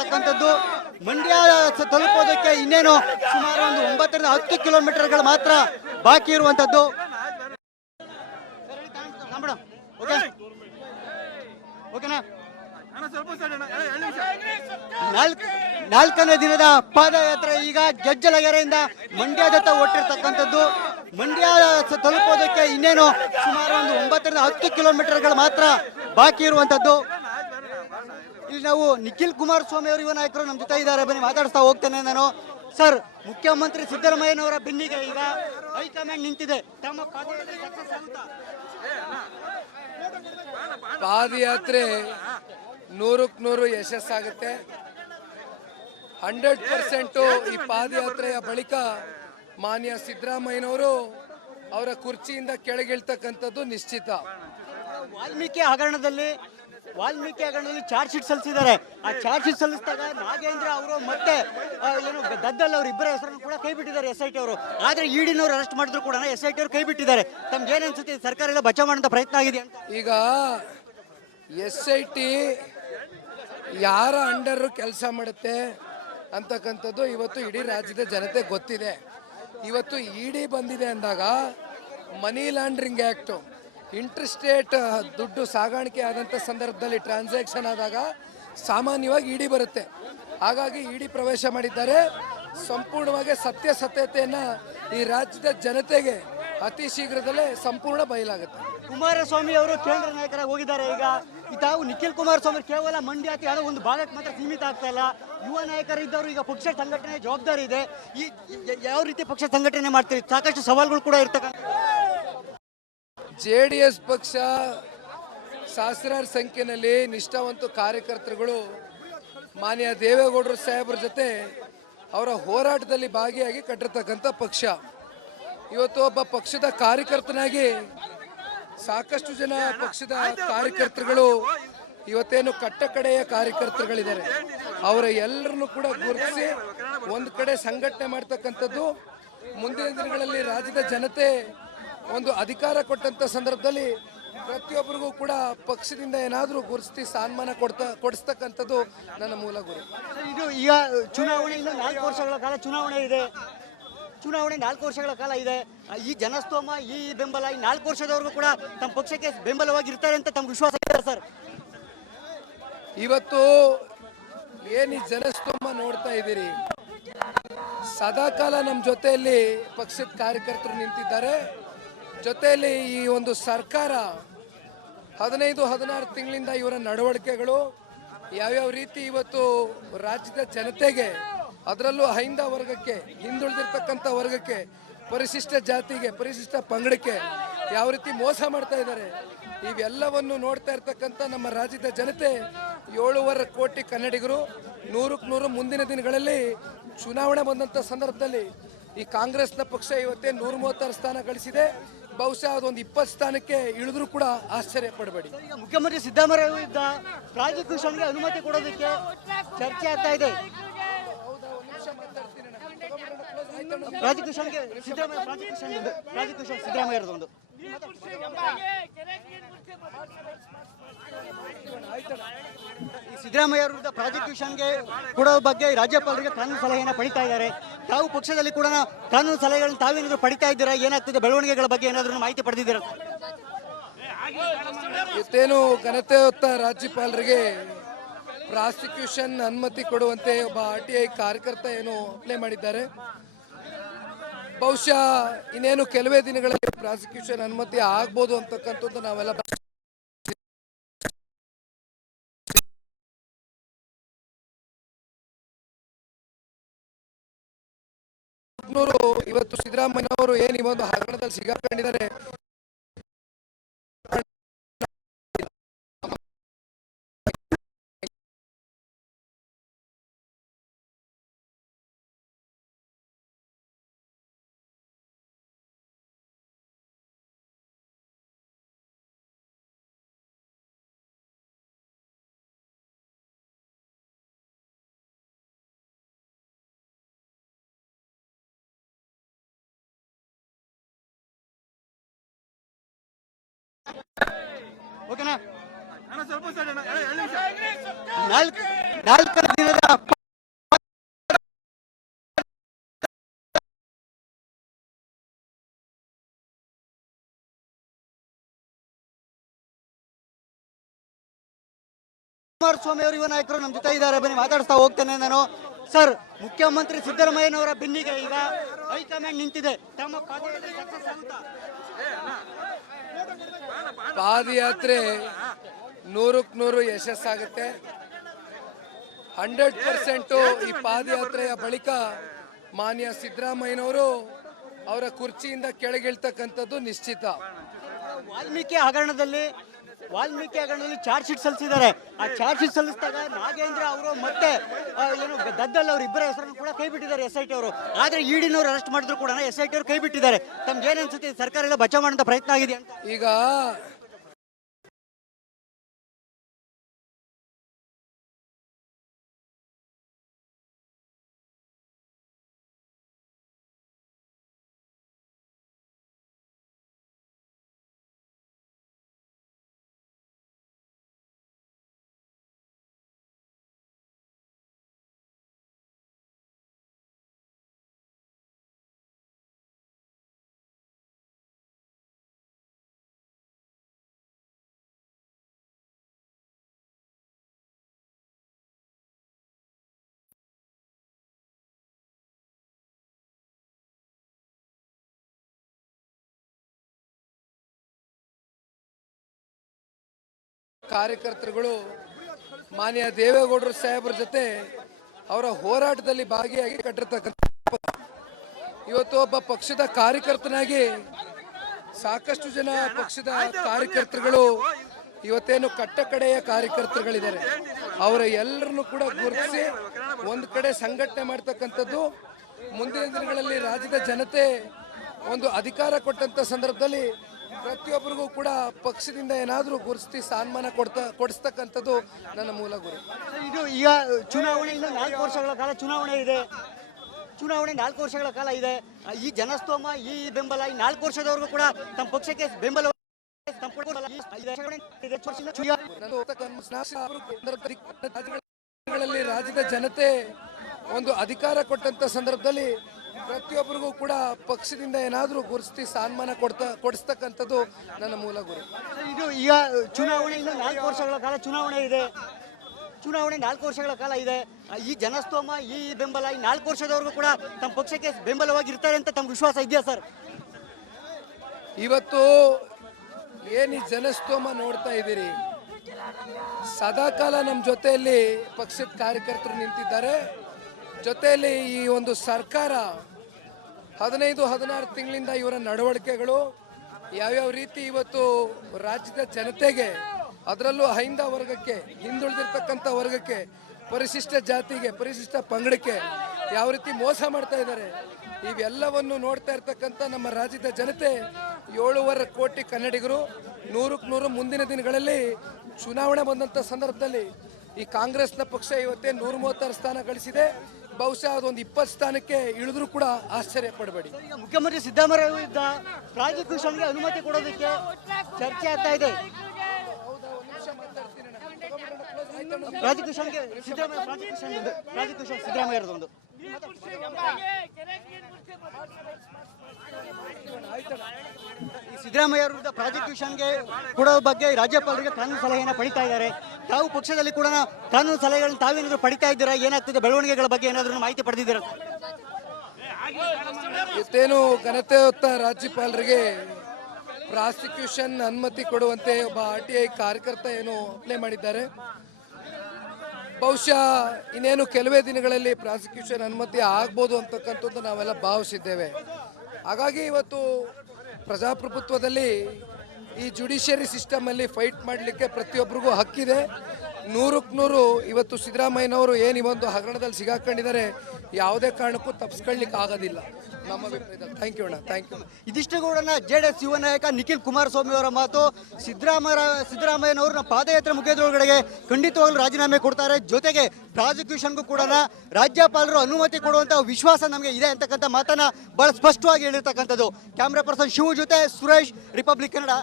ಹೊಟ್ಟಿರ್ತಕ್ಕಂಥದ್ದು. ಮಂಡ್ಯ ತಲುಪೋದಕ್ಕೆ ಇನ್ನೇನು ಸುಮಾರು ಒಂದು 9 ರಿಂದ 10 ಕಿಲೋಮೀಟರ್ಗಳು ಮಾತ್ರ ಬಾಕಿ ಇರುವಂತದ್ದು. ನಾಲ್ಕನೇ ದಿನದ ಪಾದಯಾತ್ರೆ ಈಗ ಗೆಜ್ಜಲಗೆರೆಯಿಂದ ಮಂಡ್ಯದತ್ತ ಹೊಟ್ಟಿರ್ತಕ್ಕಂಥದ್ದು. ಮಂಡ್ಯ ತಲುಪೋದಕ್ಕೆ ಇನ್ನೇನು ಸುಮಾರು ಒಂದು 9 ರಿಂದ 10 ಕಿಲೋಮೀಟರ್ಗಳು ಮಾತ್ರ ಬಾಕಿ ಇರುವಂತದ್ದು. ಇಲ್ಲಿ ನಾವು ನಿಖಿಲ್ ಕುಮಾರಸ್ವಾಮಿ ಅವರು ಯುವ ನಾಯಕರು ನಮ್ಮ ಜೊತೆ ಇದ್ದಾರೆ, ಬನ್ನಿ ಮಾತಾಡಿಸ್ತಾ ಹೋಗ್ತೇನೆ ನಾನು. ಸರ್, ಮುಖ್ಯಮಂತ್ರಿ ಸಿದ್ದರಾಮಯ್ಯನವರ ಬೆನ್ನಿಗೆ ಈಗ ಹೈಕಮಾಂಡ್ ನಿಂತಿದೆ, ತಮ್ಮ ಪಾದಯಾತ್ರೆ ಸಕ್ಸಸ್ ಆಗುತ್ತಾ? ಪಾದಯಾತ್ರೆ 100ಕ್ಕೆ 100 ಯಶಸ್ಸಾಗುತ್ತೆ. 100% ಈ ಪಾದಯಾತ್ರೆಯ ಬಳಿಕ ಮಾನ್ಯ ಸಿದ್ದರಾಮಯ್ಯನವರು ಅವರ ಕುರ್ಚಿಯಿಂದ ಕೆಳಗಿಳ್ತಕ್ಕಂಥದ್ದು ನಿಶ್ಚಿತ. ವಾಲ್ಮೀಕಿ ಹಗರಣದಲ್ಲಿ ಚಾರ್ಜ್ ಶೀಟ್ ಸಲ್ಲಿಸಿದ್ದಾರೆ. ಆ ಚಾರ್ಜ್ ಶೀಟ್ ಸಲ್ಲಿಸಿದಾಗ ನಾಗೇಂದ್ರ ಅವರು ಮತ್ತೆ ಏನು ದದ್ದಲ್ ಅವರು ಇಬ್ಬರ ಹೆಸರನ್ನು ಕೂಡ ಕೈ ಬಿಟ್ಟಿದ್ದಾರೆ SIT ಅವರು. ಆದ್ರೆ ಇಡಿನವರು ಅರೆಸ್ಟ್ ಮಾಡಿದ್ರು ಕೂಡ SIT ಅವರು ಕೈ ಬಿಟ್ಟಿದ್ದಾರೆ. ತಮ್ಗೆ ಏನ್ ಅನ್ಸುತ್ತೆ, ಸರ್ಕಾರ ಎಲ್ಲ ಬಚಾವ್ ಮಾಡುವಂತ ಪ್ರಯತ್ನ ಆಗಿದೆ ಅಂತ? ಈಗ SIT ಯಾರ ಅಂಡರ್ ಕೆಲಸ ಮಾಡುತ್ತೆ ಅಂತಕ್ಕಂಥದ್ದು ಇವತ್ತು ಇಡೀ ರಾಜ್ಯದ ಜನತೆ ಗೊತ್ತಿದೆ. ಇವತ್ತು ಇಡಿ ಬಂದಿದೆ ಅಂದಾಗ ಮನಿ ಲಾಂಡ್ರಿಂಗ್ ಆ್ಯಕ್ಟು, ಇಂಟರ್ಸ್ಟೇಟ್ ದುಡ್ಡು ಸಾಗಾಣಿಕೆ ಆದಂಥ ಸಂದರ್ಭದಲ್ಲಿ ಟ್ರಾನ್ಸಾಕ್ಷನ್ ಆದಾಗ ಸಾಮಾನ್ಯವಾಗಿ ಇಡಿ ಬರುತ್ತೆ. ಹಾಗಾಗಿ ಇಡಿ ಪ್ರವೇಶ ಮಾಡಿದ್ದಾರೆ. ಸಂಪೂರ್ಣವಾಗಿ ಸತ್ಯತೆಯನ್ನು ಈ ರಾಜ್ಯದ ಜನತೆಗೆ ಅತಿ ಶೀಘ್ರದಲ್ಲೇ ಸಂಪೂರ್ಣ ಬಯಲಾಗುತ್ತೆ. ಕುಮಾರಸ್ವಾಮಿ ಅವರು ಕೇಂದ್ರ ನಾಯಕರಾಗಿ ಹೋಗಿದ್ದಾರೆ. ಈಗ ತಾವು ನಿಖಿಲ್ ಕುಮಾರಸ್ವಾಮಿ ಕೇವಲ ಮಂಡ್ಯ ಯಾವುದೋ ಒಂದು ಭಾಗಕ್ಕೆ ಮಾತ್ರ ಸೀಮಿತ ಆಗ್ತಾ ಇಲ್ಲ. ಯುವ ನಾಯಕರಿದ್ದವರು ಈಗ ಪಕ್ಷ ಸಂಘಟನೆ ಜವಾಬ್ದಾರಿ ಇದೆ. ಈ ಯಾವ ರೀತಿ ಪಕ್ಷ ಸಂಘಟನೆ ಮಾಡ್ತೀರಿ? ಸಾಕಷ್ಟು ಸವಾಲುಗಳು ಕೂಡ ಇರ್ತಕ್ಕಂಥ. JDS ಪಕ್ಷ ಸಹಸ್ರಾರು ಸಂಖ್ಯೆಯಲ್ಲಿ ನಿಷ್ಠಾವಂತ ಕಾರ್ಯಕರ್ತರುಗಳು ಮಾನ್ಯ ದೇವೇಗೌಡರು ಸಾಹೇಬ್ರ ಜೊತೆ ಅವರ ಹೋರಾಟದಲ್ಲಿ ಭಾಗಿಯಾಗಿ ಕಟ್ಟಿರ್ತಕ್ಕಂಥ ಪಕ್ಷ. ಇವತ್ತು ಒಬ್ಬ ಪಕ್ಷದ ಕಾರ್ಯಕರ್ತನಾಗಿ ಸಾಕಷ್ಟು ಜನ ಪಕ್ಷದ ಕಾರ್ಯಕರ್ತರುಗಳು ಇವತ್ತೇನು ಕಟ್ಟಕಡೆಯ ಕಾರ್ಯಕರ್ತರುಗಳಿದ್ದಾರೆ, ಅವರ ಎಲ್ಲರನ್ನು ಕೂಡ ಗುರುತಿಸಿ ಒಂದು ಕಡೆ ಸಂಘಟನೆ ಮಾಡ್ತಕ್ಕಂಥದ್ದು. ಮುಂದಿನ ದಿನಗಳಲ್ಲಿ ರಾಜ್ಯದ ಜನತೆ ಒಂದು ಅಧಿಕಾರ ಕೊಟ್ಟಂಥ ಸಂದರ್ಭದಲ್ಲಿ ಪ್ರತಿಯೊಬ್ಬರಿಗೂ ಕೂಡ ಪಕ್ಷದಿಂದ ಏನಾದರೂ ಗುರುತಿಸಿ ಸನ್ಮಾನ ಕೊಡಿಸ್ತಕ್ಕಂಥದ್ದು ನನ್ನ ಮೂಲ ಗುರಿ. ಇದು ಈಗ ಚುನಾವಣೆಯಿಂದ 4 ವರ್ಷಗಳ ಕಾಲ ಚುನಾವಣೆ 4 ವರ್ಷಗಳ ಕಾಲ ಇದೆ. ಈ ಜನಸ್ತೋಮ, ಈ ಬೆಂಬಲ ಈ 4 ವರ್ಷದವರೆಗೂ ಕೂಡ ತಮ್ಮ ಪಕ್ಷಕ್ಕೆ ಬೆಂಬಲವಾಗಿರ್ತಾರೆ ಅಂತ ತಮ್ಗೆ ವಿಶ್ವಾಸ ಇದೆ ಸರ್? ಇವತ್ತು ಏನು ಈ ಜನಸ್ತೋಮ ನೋಡ್ತಾ ಇದ್ದೀರಿ, ಸದಾಕಾಲ ನಮ್ಮ ಜೊತೆಯಲ್ಲಿ ಪಕ್ಷದ ಕಾರ್ಯಕರ್ತರು ನಿಂತಿದ್ದಾರೆ. ಜೊತೆಯಲ್ಲಿ ಈ ಒಂದು ಸರ್ಕಾರ 15-16 ತಿಂಗಳಿಂದ ಇವರ ನಡವಳಿಕೆಗಳು ಯಾವ್ಯಾವ ರೀತಿ ಇವತ್ತು ರಾಜ್ಯದ ಜನತೆಗೆ, ಅದರಲ್ಲೂ ಹೈಂದ ವರ್ಗಕ್ಕೆ, ಹಿಂದುಳಿದಿರ್ತಕ್ಕಂಥ ವರ್ಗಕ್ಕೆ, ಪರಿಶಿಷ್ಟ ಜಾತಿಗೆ, ಪರಿಶಿಷ್ಟ ಪಂಗಡಕ್ಕೆ ಯಾವ ರೀತಿ ಮೋಸ ಮಾಡ್ತಾ ಇದ್ದಾರೆ, ಇವೆಲ್ಲವನ್ನು ನೋಡ್ತಾ ಇರ್ತಕ್ಕಂಥ ನಮ್ಮ ರಾಜ್ಯದ ಜನತೆ 7.5 ಕೋಟಿ ಕನ್ನಡಿಗರು 100ಕ್ಕೆ 100 ಮುಂದಿನ ದಿನಗಳಲ್ಲಿ ಚುನಾವಣೆ ಬಂದಂಥ ಸಂದರ್ಭದಲ್ಲಿ ಈ ಕಾಂಗ್ರೆಸ್ನ ಪಕ್ಷ ಇವತ್ತೇ 136 ಸ್ಥಾನ ಗಳಿಸಿದೆ. ಬಹುಶಃ ಅದೊಂದು 20 ಸ್ಥಾನಕ್ಕೆ ಇಳಿದ್ರು ಕೂಡ ಆಶ್ಚರ್ಯ ಪಡಬೇಡಿ. ಮುಖ್ಯಮಂತ್ರಿ ಸಿದ್ದರಾಮಯ್ಯ ಪ್ರಾಸಿಕ್ಯೂಷನ್ಗೆ ಅನುಮತಿ ಕೊಡೋದಕ್ಕೆ ಚರ್ಚೆ ಆಗ್ತಾ ಇದೆ. ಪ್ರಾಸಿಕ್ಯೂಷನ್ಗೆ ಸಿದ್ದರಾಮಯ್ಯ ಒಂದು ಸಿದ್ದರಾಮಯ್ಯ ವಿರುದ್ಧ ಪ್ರಾಸಿಕ್ಯೂಷನ್ಗೆ ಕೊಡೋ ಬಗ್ಗೆ ರಾಜ್ಯಪಾಲರಿಗೆ ಕಾನೂನು ಸಲಹೆಯನ್ನು ಪಡಿತಾ ಇದ್ದಾರೆ. ತಾವು ಪಕ್ಷದಲ್ಲಿ ಕೂಡ ಕಾನೂನು ಸಲಹೆಗಳನ್ನು ತಾವೇನಾದರೂ ಪಡಿತಾ ಇದ್ದೀರಾ? ಏನಾಗ್ತಿದೆ ಬೆಳವಣಿಗೆಗಳ ಬಗ್ಗೆ ಏನಾದರೂ ಮಾಹಿತಿ ಪಡೆದಿದ್ದೀರಾ? ಇವತ್ತೇನು ಘನತೆ ಹೊತ್ತ ರಾಜ್ಯಪಾಲರಿಗೆ ಪ್ರಾಸಿಕ್ಯೂಷನ್ ಅನುಮತಿ ಕೊಡುವಂತೆ ಒಬ್ಬ RTI ಕಾರ್ಯಕರ್ತ ಏನು ಅಪ್ಲೈ ಮಾಡಿದ್ದಾರೆ. ಬಹುಶಃ ಇನ್ನೇನು ಕೆಲವೇ ದಿನಗಳಲ್ಲಿ ಪ್ರಾಸಿಕ್ಯೂಷನ್ ಅನುಮತಿ ಆಗ್ಬೋದು ಅಂತಕ್ಕಂಥದ್ದು ನಾವೆಲ್ಲ ಇವತ್ತು ಸಿದ್ದರಾಮಯ್ಯನವರು ಏನು ಈ ಒಂದು ಹಗರಣದಲ್ಲಿ ಸಿಗಾಕೊಂಡಿದ್ದಾರೆ. ನಾಲ್ಕನೇ ದಿನದ ಕುಮಾರಸ್ವಾಮಿ ಅವರು ಯುವ ನಾಯಕರು ನಮ್ಮ ಜೊತೆ ಇದ್ದಾರೆ, ಬನ್ನಿ ಮಾತಾಡಿಸ್ತಾ ಹೋಗ್ತೇನೆ ನಾನು. ಸರ್, ಮುಖ್ಯಮಂತ್ರಿ ಸಿದ್ದರಾಮಯ್ಯನವರ ಬೆನ್ನಿಗೆ ಈಗ ಹೈಕಮಾಂಡ್ ನಿಂತಿದೆ. ತಮ್ಮ ಪಾದಯಾತ್ರೆ ಸಕ್ಸಸ್ ಆಗುತ್ತಾ? ಪಾದಯಾತ್ರೆ 100% ಯಶಸ್ಸಾಗುತ್ತೆ. 100% ಈ ಪಾದಯಾತ್ರೆಯ ಬಳಿಕ ಮಾನ್ಯ ಸಿದ್ದರಾಮಯ್ಯನವರು ಅವರ ಕುರ್ಚಿಯಿಂದ ಕೆಳಗಿಳ್ತಕ್ಕಂಥದ್ದು ನಿಶ್ಚಿತ. ವಾಲ್ಮೀಕಿ ಹಗರಣದಲ್ಲಿ ಚಾರ್ಜ್ ಶೀಟ್ ಸಲ್ಲಿಸಿದ್ದಾರೆ. ಆ ಚಾರ್ಜ್ ಶೀಟ್ ಸಲ್ಲಿಸಿದಾಗ ನಾಗೇಂದ್ರ ಅವರು ಮತ್ತೆ ಏನು ಗದ್ದಲ್ ಅವರು ಇಬ್ಬರ ಹೆಸರನ್ನು ಕೂಡ ಕೈ ಬಿಟ್ಟಿದ್ದಾರೆ SIT ಅವರು. ಆದ್ರೆ ಇಡಿನವರು ಅರೆಸ್ಟ್ ಮಾಡಿದ್ರು ಕೂಡ SIT ಅವರು ಕೈ ಬಿಟ್ಟಿದ್ದಾರೆ. ತಮ್ಗೆ ಏನ್ ಅನ್ಸುತ್ತೆ, ಸರ್ಕಾರ ಎಲ್ಲ ಬಚಾವ್ ಮಾಡುವಂತ ಪ್ರಯತ್ನ ಆಗಿದೆ ಅಂತ? ಈಗ ಕಾರ್ಯಕರ್ತರುಗಳು ಮಾನ್ಯ ದೇವೇಗೌಡರು ಸಾಹೇಬ್ರ ಜೊತೆ ಅವರ ಹೋರಾಟದಲ್ಲಿ ಭಾಗಿಯಾಗಿ ಕಟ್ಟಿರ್ತಕ್ಕಂಥ ಇವತ್ತು ಒಬ್ಬ ಪಕ್ಷದ ಕಾರ್ಯಕರ್ತನಾಗಿ ಸಾಕಷ್ಟು ಜನ ಪಕ್ಷದ ಕಾರ್ಯಕರ್ತರುಗಳು ಇವತ್ತೇನು ಕಟ್ಟಕಡೆಯ ಕಾರ್ಯಕರ್ತರುಗಳಿದ್ದಾರೆ, ಅವರ ಎಲ್ಲರನ್ನು ಕೂಡ ಗುರುತಿಸಿ ಒಂದು ಕಡೆ ಸಂಘಟನೆ ಮಾಡ್ತಕ್ಕಂಥದ್ದು. ಮುಂದಿನ ದಿನಗಳಲ್ಲಿ ರಾಜ್ಯದ ಜನತೆ ಒಂದು ಅಧಿಕಾರ ಕೊಟ್ಟಂತ ಸಂದರ್ಭದಲ್ಲಿ ಪ್ರತಿಯೊಬ್ಬರಿಗೂ ಕೂಡ ಪಕ್ಷದಿಂದ ಏನಾದರೂ ಗುರುತಿಸಿ ಸನ್ಮಾನ ಕೊಡಿಸ್ತಕ್ಕಂಥದ್ದು ನನ್ನ ಮೂಲ ಗುರಿ. ಇದು ಈಗ ಚುನಾವಣೆ ಇನ್ನು 4 ವರ್ಷಗಳ ಕಾಲ ಚುನಾವಣೆ 4 ವರ್ಷಗಳ ಕಾಲ ಇದೆ. ಈ ಜನಸ್ತೋಮ, ಈ ಬೆಂಬಲ ಈ 4 ವರ್ಷದವರೆಗೂ ಕೂಡ ತಮ್ಮ ಪಕ್ಷಕ್ಕೆ ಬೆಂಬಲ ರಾಜ್ಯದ ಜನತೆ ಒಂದು ಅಧಿಕಾರ ಕೊಟ್ಟಂತ ಸಂದರ್ಭದಲ್ಲಿ ಪ್ರತಿಯೊಬ್ಬರಿಗೂ ಕೂಡ ಪಕ್ಷದಿಂದ ಏನಾದರೂ ಗುರುತಿಸಿ ಸನ್ಮಾನ ಕೊಡಿಸ್ತಕ್ಕಂಥದ್ದು ನನ್ನ ಮೂಲ ಗುರಿ. ಇದು ಈಗ ಚುನಾವಣೆ ಇನ್ನು 4 ವರ್ಷಗಳ ಕಾಲ ಚುನಾವಣೆ 4 ವರ್ಷಗಳ ಕಾಲ ಇದೆ. ಈ ಜನಸ್ತೋಮ, ಈ ಬೆಂಬಲ ಈ 4 ವರ್ಷದವರೆಗೂ ಕೂಡ ತಮ್ಮ ಪಕ್ಷಕ್ಕೆ ಬೆಂಬಲವಾಗಿರ್ತಾರೆ ಅಂತ ತಮ್ಮ ವಿಶ್ವಾಸ ಇದೆಯಾ ಸರ್? ಇವತ್ತು ಏನು ಈ ಜನಸ್ತೋಮ ನೋಡ್ತಾ ಇದ್ದೀರಿ, ಸದಾಕಾಲ ನಮ್ಮ ಜೊತೆಯಲ್ಲಿ ಪಕ್ಷದ ಕಾರ್ಯಕರ್ತರು ನಿಂತಿದ್ದಾರೆ. ಜೊತೆಯಲ್ಲಿ ಈ ಒಂದು ಸರ್ಕಾರ 15-16 ತಿಂಗಳಿಂದ ಇವರ ನಡವಳಿಕೆಗಳು ಯಾವ್ಯಾವ ರೀತಿ ಇವತ್ತು ರಾಜ್ಯದ ಜನತೆಗೆ, ಅದರಲ್ಲೂ ಹೈಂದ ವರ್ಗಕ್ಕೆ, ಹಿಂದುಳಿದಿರ್ತಕ್ಕಂಥ ವರ್ಗಕ್ಕೆ, ಪರಿಶಿಷ್ಟ ಜಾತಿಗೆ, ಪರಿಶಿಷ್ಟ ಪಂಗಡಕ್ಕೆ ಯಾವ ರೀತಿ ಮೋಸ ಮಾಡ್ತಾ ಇದ್ದಾರೆ, ಇವೆಲ್ಲವನ್ನು ನೋಡ್ತಾ ಇರ್ತಕ್ಕಂಥ ನಮ್ಮ ರಾಜ್ಯದ ಜನತೆ 7.5 ಕೋಟಿ ಕನ್ನಡಿಗರು 100ಕ್ಕೆ 100 ಮುಂದಿನ ದಿನಗಳಲ್ಲಿ ಚುನಾವಣೆ ಬಂದಂಥ ಸಂದರ್ಭದಲ್ಲಿ ಈ ಕಾಂಗ್ರೆಸ್ನ ಪಕ್ಷ ಇವತ್ತೇ 136 ಸ್ಥಾನ ಗಳಿಸಿದೆ. ಬಹುಶಃ ಅದೊಂದು 20 ಸ್ಥಾನಕ್ಕೆ ಇಳಿದ್ರು ಕೂಡ ಆಶ್ಚರ್ಯ ಪಡಬೇಡಿ. ಮುಖ್ಯಮಂತ್ರಿ ಸಿದ್ದರಾಮಯ್ಯ ವಿರುದ್ಧ ಪ್ರಾಸಿಕ್ಯೂಷನ್ಗೆ ಅನುಮತಿ ಕೊಡೋದಕ್ಕೆ ಚರ್ಚೆ ಆಗ್ತಾ ಇದೆ. ಪ್ರಾಸಿಕ್ಯೂಷನ್ಗೆ ಸಿದ್ದರಾಮಯ್ಯ ಒಂದು ಸಿದ್ದರಾಮಯ್ಯ ವಿರುದ್ಧ ಪ್ರಾಸಿಕ್ಯೂಷನ್ಗೆ ಕೊಡೋ ಬಗ್ಗೆ ರಾಜ್ಯಪಾಲರಿಗೆ ಕಾನೂನು ಸಲಹೆಯನ್ನು ಪಡಿತಾ ಇದ್ದಾರೆ. ತಾವು ಪಕ್ಷದಲ್ಲಿ ಕೂಡ ಕಾನೂನು ಸಲಹೆಗಳನ್ನು ತಾವೇನಾದರೂ ಪಡಿತಾ ಇದ್ದೀರಾ? ಏನಾಗ್ತಿದೆ ಬೆಳವಣಿಗೆಗಳ ಬಗ್ಗೆ ಏನಾದರೂ ಮಾಹಿತಿ ಪಡೆದಿದ್ದೀರಾ? ಇವತ್ತೇನು ಘನತೆಯುತ ರಾಜ್ಯಪಾಲರಿಗೆ ಪ್ರಾಸಿಕ್ಯೂಷನ್ ಅನುಮತಿ ಕೊಡುವಂತೆ ಒಬ್ಬ RTI ಕಾರ್ಯಕರ್ತ ಏನು ಅಪ್ಲೈ ಮಾಡಿದ್ದಾರೆ. ಬಹುಶಃ ಇನ್ನೇನು ಕೆಲವೇ ದಿನಗಳಲ್ಲಿ ಪ್ರಾಸಿಕ್ಯೂಷನ್ ಅನುಮತಿ ಆಗ್ಬೋದು ಅಂತಕ್ಕಂಥದ್ದು ನಾವೆಲ್ಲ ಭಾವಿಸಿದ್ದೇವೆ. ಹಾಗಾಗಿ ಇವತ್ತು ಪ್ರಜಾಪ್ರಭುತ್ವದಲ್ಲಿ ಈ ಜುಡಿಷಿಯರಿ ಸಿಸ್ಟಮಲ್ಲಿ ಫೈಟ್ ಮಾಡಲಿಕ್ಕೆ ಪ್ರತಿಯೊಬ್ಬರಿಗೂ ಹಕ್ಕಿದೆ. 100ಕ್ಕೆ 100 ಇವತ್ತು ಸಿದ್ದರಾಮಯ್ಯನವರು ಏನು ಈ ಒಂದು ಹಗರಣದಲ್ಲಿ ಸಿಗಾಕೊಂಡಿದ್ದಾರೆ, ಯಾವುದೇ ಕಾರಣಕ್ಕೂ ತಪ್ಪಿಸ್ಕೊಳ್ಳಿಕ್ಕೆ ಆಗೋದಿಲ್ಲ ನಮ್ಮ ಅಭಿಪ್ರಾಯದಲ್ಲಿ. ಥ್ಯಾಂಕ್ ಯು ಅಣ್ಣ, ಥ್ಯಾಂಕ್ ಯು. ಇದಿಷ್ಟು ಕೂಡ JDS ಯುವ ನಾಯಕ ನಿಖಿಲ್ ಕುಮಾರಸ್ವಾಮಿ ಅವರ ಮಾತು. ಸಿದ್ದರಾಮಯ್ಯನವರು ಪಾದಯಾತ್ರೆ ಮುಗಿಯೋದ್ರೊಳಗಡೆಗೆ ಖಂಡಿತವಾಗ್ಲೂ ರಾಜೀನಾಮೆ ಕೊಡ್ತಾರೆ. ಜೊತೆಗೆ ಪ್ರಾಸಿಕ್ಯೂಷನ್ಗೂ ಕೂಡ ರಾಜ್ಯಪಾಲರು ಅನುಮತಿ ಕೊಡುವಂಥ ವಿಶ್ವಾಸ ನಮಗೆ ಇದೆ ಅಂತಕ್ಕಂಥ ಮಾತನ್ನ ಬಹಳ ಸ್ಪಷ್ಟವಾಗಿ ಹೇಳಿರ್ತಕ್ಕಂಥದ್ದು. ಕ್ಯಾಮ್ರಾ ಪರ್ಸನ್ ಶಿವು ಜೊತೆ ಸುರೇಶ್, ರಿಪಬ್ಲಿಕ್ ಕನ್ನಡ.